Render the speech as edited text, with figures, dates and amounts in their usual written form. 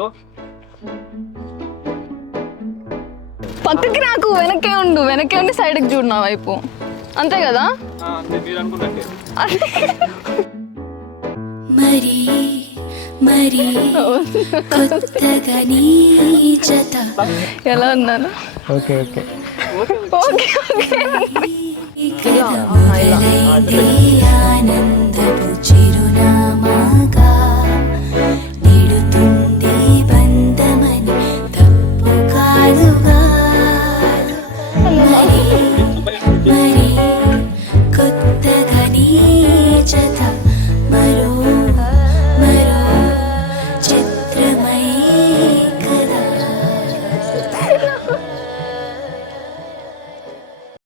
అనుకో. పక్కకి నాకు వెనకే ఉండి సైడ్కి చూడు నా వైపు, అంతే కదా? అంతే మీరు అనుకున్నట్టే. మరి మరి కొత్తగా నీ జత ఎలా ఉన్నాను? ఓకే ఓకే ఓకే ఓకే కథ మొదలైంది ఆనందపు చిరునామా